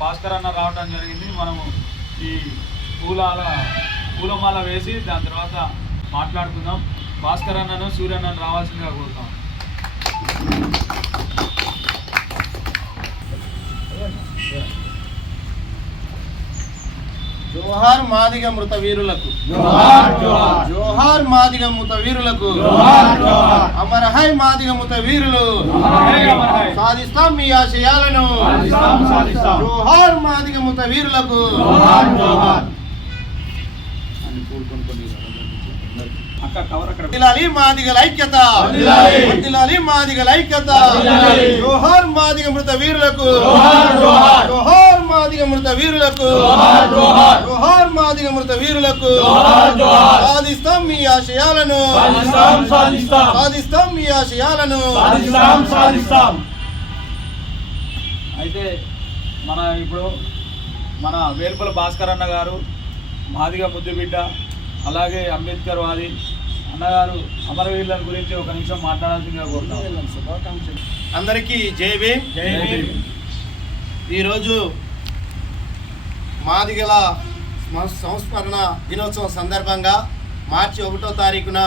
భాస్కర్ అన్న రావడం జరిగింది. మనము ఈ పూలమాల వేసి దాని తర్వాత మాట్లాడుకుందాం. భాస్కర్ అన్నను సూర్యన్నను రావాల్సిందిగా కోరుతాం. జోహార్ మాదిగ మృత వీరులకు, జోహార్ మాదిగ మృత వీరులకు, అమర హై మాదిగ మృత వీరులు, సాధిస్తాం మీ ఆశయాలను. జోహార్ మాదిగ మృత వీరులకు. మాదిగల ఐక్యత, మాదిగల ఐక్యత. జోహార్ మాదిగ మృత వీరులకు, జోహార్ మాదిగ మృత వీరులకు, జోహార్ మాదిగ మృత వీరులకు. సాధిస్తాం మీ ఆశయాలను, సాధిస్తాం మీ ఆశయాలను. అయితే ఇప్పుడు మన వేల్పుల భాస్కర్ అన్న గారు మాదిగ ముద్దుబిడ్డ, అలాగే అంబేద్కర్ వాది అన్నగారు అమరవీరుల గురించి ఒక నిమిషం మాట్లాడాల్సిందిగా కోరుతాం. అందరికీ జై భీమ్. ఈరోజు మాదిగల సంస్మరణ దినోత్సవం సందర్భంగా మార్చి 1వ తారీఖున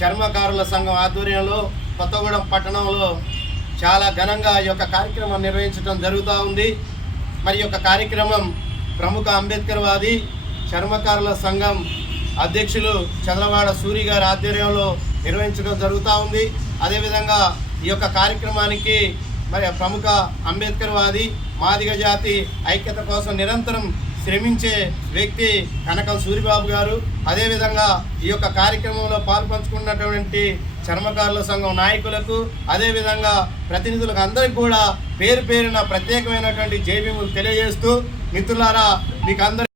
చర్మకారుల సంఘం ఆధ్వర్యంలో కొత్తగూడెం పట్టణంలో చాలా ఘనంగా ఈ యొక్క కార్యక్రమం నిర్వహించడం జరుగుతూ ఉంది. మరి యొక్క కార్యక్రమం ప్రముఖ అంబేద్కర్ వాది చర్మకారుల సంఘం అధ్యక్షులు చంద్రవాడ సూరి గారి ఆధ్వర్యంలో నిర్వహించడం జరుగుతూ ఉంది. అదేవిధంగా ఈ యొక్క కార్యక్రమానికి మరి ప్రముఖ అంబేద్కర్ వాది మాదిగ జాతి ఐక్యత కోసం నిరంతరం శ్రమించే వ్యక్తి కనకం సూరిబాబు గారు, అదేవిధంగా ఈ యొక్క కార్యక్రమంలో పాల్పంచుకున్నటువంటి చర్మకారుల సంఘం నాయకులకు, అదేవిధంగా ప్రతినిధులకు అందరికీ కూడా పేరు పేరున ప్రత్యేకమైనటువంటి జై భీములు తెలియజేస్తూ, మిత్రులారా మీకు అందరూ